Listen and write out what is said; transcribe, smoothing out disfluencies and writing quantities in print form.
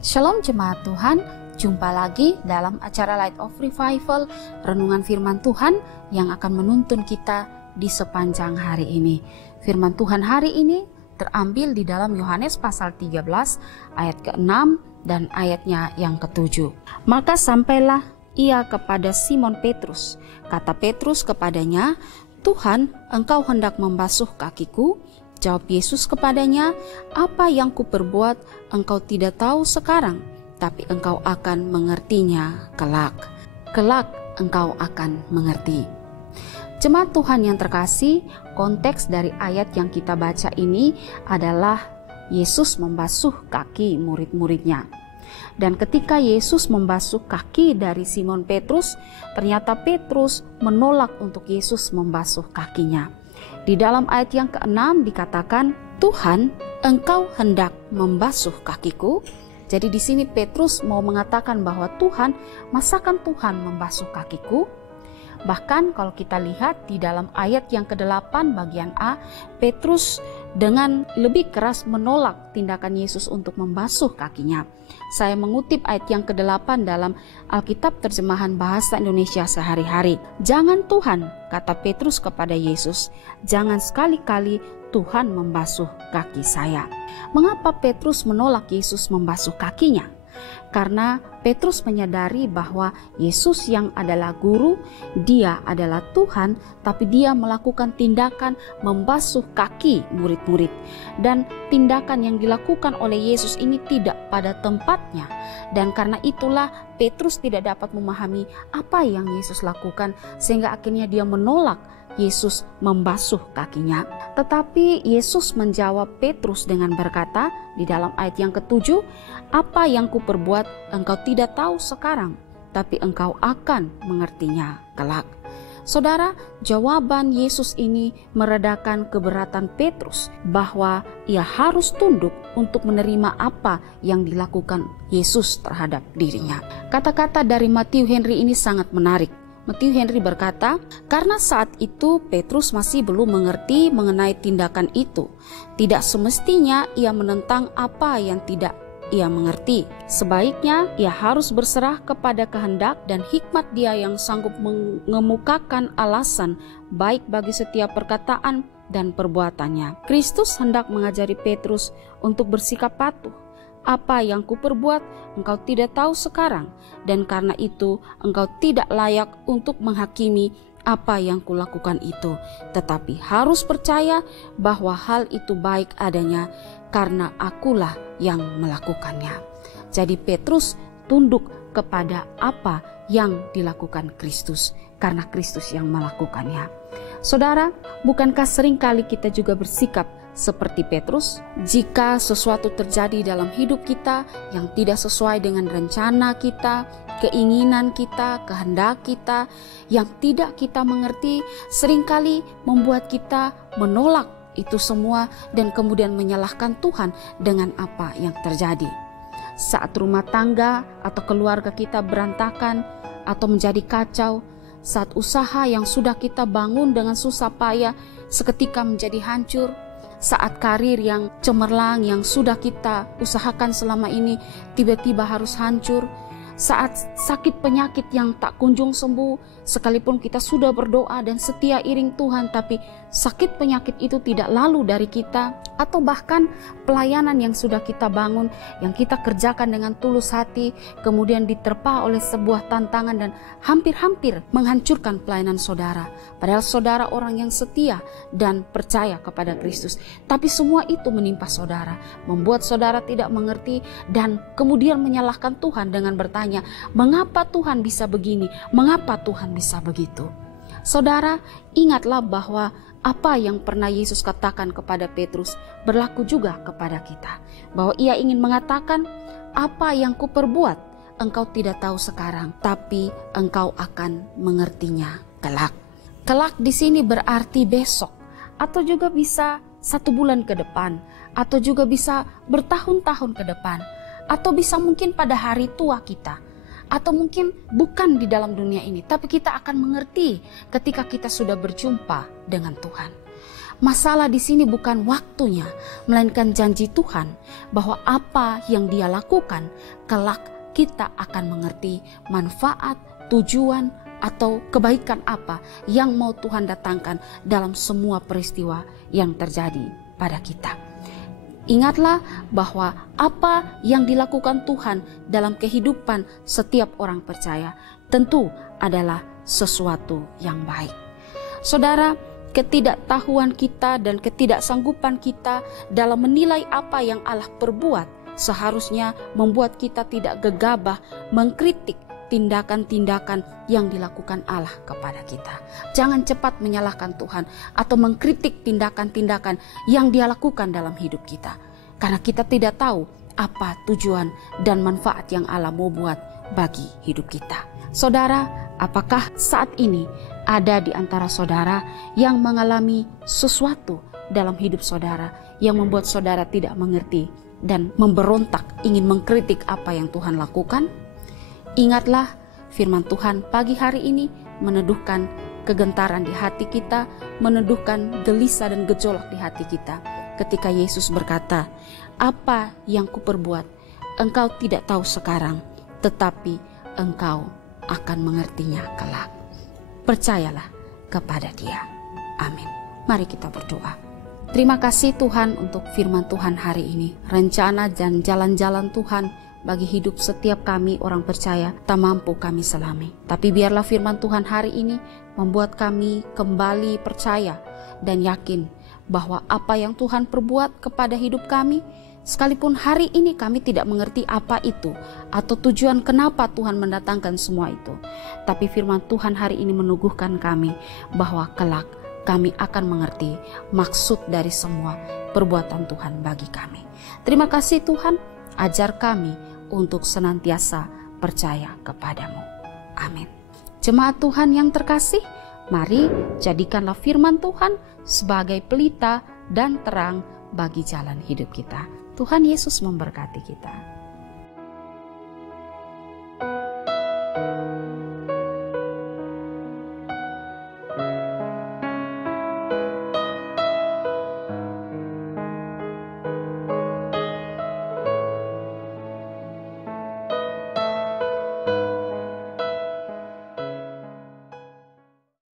Shalom jemaat Tuhan, jumpa lagi dalam acara Light of Revival, renungan firman Tuhan yang akan menuntun kita di sepanjang hari ini. Firman Tuhan hari ini terambil di dalam Yohanes pasal 13 ayat ke-6 dan ayatnya yang ke-7. Maka sampailah ia kepada Simon Petrus. Kata Petrus kepadanya, "Tuhan, engkau hendak membasuh kakiku?" Jawab Yesus kepadanya, "Apa yang kuperbuat engkau tidak tahu sekarang, tapi engkau akan mengertinya kelak. Kelak engkau akan mengerti." Jemaat Tuhan yang terkasih, konteks dari ayat yang kita baca ini adalah Yesus membasuh kaki murid-muridnya. Dan ketika Yesus membasuh kaki dari Simon Petrus, ternyata Petrus menolak untuk Yesus membasuh kakinya. Di dalam ayat yang ke-6 dikatakan, "Tuhan, engkau hendak membasuh kakiku." Jadi di sini Petrus mau mengatakan bahwa Tuhan, masakan Tuhan membasuh kakiku? Bahkan kalau kita lihat di dalam ayat yang ke-8 bagian A, Petrus dengan lebih keras menolak tindakan Yesus untuk membasuh kakinya. Saya mengutip ayat yang ke-8 dalam Alkitab terjemahan bahasa Indonesia sehari-hari. "Jangan Tuhan," kata Petrus kepada Yesus, "jangan sekali-kali Tuhan membasuh kaki saya." Mengapa Petrus menolak Yesus membasuh kakinya? Karena Petrus menyadari bahwa Yesus yang adalah guru, dia adalah Tuhan, tapi dia melakukan tindakan membasuh kaki murid-murid. Dan tindakan yang dilakukan oleh Yesus ini tidak pada tempatnya. Dan karena itulah Petrus tidak dapat memahami apa yang Yesus lakukan, sehingga akhirnya dia menolak Yesus membasuh kakinya. Tetapi Yesus menjawab Petrus dengan berkata di dalam ayat yang ke-7, "Apa yang kuperbuat engkau tidak tahu sekarang, tapi engkau akan mengertinya kelak." Saudara, jawaban Yesus ini meredakan keberatan Petrus bahwa ia harus tunduk untuk menerima apa yang dilakukan Yesus terhadap dirinya. Kata-kata dari Matthew Henry ini sangat menarik. Matthew Henry berkata, "Karena saat itu Petrus masih belum mengerti mengenai tindakan itu, tidak semestinya ia menentang apa yang tidak ia mengerti. Sebaiknya ia harus berserah kepada kehendak dan hikmat Dia yang sanggup mengemukakan alasan baik bagi setiap perkataan dan perbuatannya." Kristus hendak mengajari Petrus untuk bersikap patuh. "Apa yang kuperbuat engkau tidak tahu sekarang, dan karena itu engkau tidak layak untuk menghakimi apa yang kulakukan itu, tetapi harus percaya bahwa hal itu baik adanya karena akulah yang melakukannya." Jadi Petrus tunduk kepada apa yang dilakukan Kristus karena Kristus yang melakukannya. Saudara, bukankah seringkali kita juga bersikap seperti Petrus? Jika sesuatu terjadi dalam hidup kita yang tidak sesuai dengan rencana kita, keinginan kita, kehendak kita, yang tidak kita mengerti, seringkali membuat kita menolak itu semua dan kemudian menyalahkan Tuhan dengan apa yang terjadi. Saat rumah tangga atau keluarga kita berantakan atau menjadi kacau, saat usaha yang sudah kita bangun dengan susah payah seketika menjadi hancur, saat karir yang cemerlang yang sudah kita usahakan selama ini tiba-tiba harus hancur, saat sakit penyakit yang tak kunjung sembuh, sekalipun kita sudah berdoa dan setia iring Tuhan, tapi sakit penyakit itu tidak lalu dari kita, atau bahkan pelayanan yang sudah kita bangun, yang kita kerjakan dengan tulus hati, kemudian diterpa oleh sebuah tantangan dan hampir-hampir menghancurkan pelayanan saudara. Padahal saudara orang yang setia dan percaya kepada Kristus, tapi semua itu menimpa saudara, membuat saudara tidak mengerti dan kemudian menyalahkan Tuhan dengan bertanya, "Mengapa Tuhan bisa begini? Mengapa Tuhan bisa begitu?" Saudara, ingatlah bahwa apa yang pernah Yesus katakan kepada Petrus berlaku juga kepada kita. Bahwa ia ingin mengatakan, "Apa yang kuperbuat engkau tidak tahu sekarang, tapi engkau akan mengertinya kelak." Kelak di sini berarti besok, atau juga bisa 1 bulan ke depan, atau juga bisa bertahun-tahun ke depan, atau bisa mungkin pada hari tua kita, atau mungkin bukan di dalam dunia ini, tapi kita akan mengerti ketika kita sudah berjumpa dengan Tuhan. Masalah di sini bukan waktunya, melainkan janji Tuhan bahwa apa yang Dia lakukan, kelak kita akan mengerti manfaat, tujuan, atau kebaikan apa yang mau Tuhan datangkan dalam semua peristiwa yang terjadi pada kita. Ingatlah bahwa apa yang dilakukan Tuhan dalam kehidupan setiap orang percaya tentu adalah sesuatu yang baik. Saudara, ketidaktahuan kita dan ketidaksanggupan kita dalam menilai apa yang Allah perbuat seharusnya membuat kita tidak gegabah mengkritik tindakan-tindakan yang dilakukan Allah kepada kita. Jangan cepat menyalahkan Tuhan atau mengkritik tindakan-tindakan yang Dia lakukan dalam hidup kita. Karena kita tidak tahu apa tujuan dan manfaat yang Allah mau buat bagi hidup kita. Saudara, apakah saat ini ada di antara saudara yang mengalami sesuatu dalam hidup saudara yang membuat saudara tidak mengerti dan memberontak ingin mengkritik apa yang Tuhan lakukan? Ingatlah, firman Tuhan pagi hari ini meneduhkan kegentaran di hati kita, meneduhkan gelisah dan gejolak di hati kita. Ketika Yesus berkata, "Apa yang kuperbuat, engkau tidak tahu sekarang, tetapi engkau akan mengertinya kelak." Percayalah kepada Dia. Amin. Mari kita berdoa. Terima kasih Tuhan untuk firman Tuhan hari ini. Rencana dan jalan-jalan Tuhan bagi hidup setiap kami orang percaya tak mampu kami selami. Tapi biarlah firman Tuhan hari ini membuat kami kembali percaya dan yakin bahwa apa yang Tuhan perbuat kepada hidup kami, sekalipun hari ini kami tidak mengerti apa itu atau tujuan kenapa Tuhan mendatangkan semua itu, tapi firman Tuhan hari ini menuguhkan kami bahwa kelak kami akan mengerti maksud dari semua perbuatan Tuhan bagi kami. Terima kasih Tuhan, ajar kami untuk senantiasa percaya kepadamu. Amin. Jemaat Tuhan yang terkasih, mari jadikanlah firman Tuhan sebagai pelita dan terang bagi jalan hidup kita. Tuhan Yesus memberkati kita.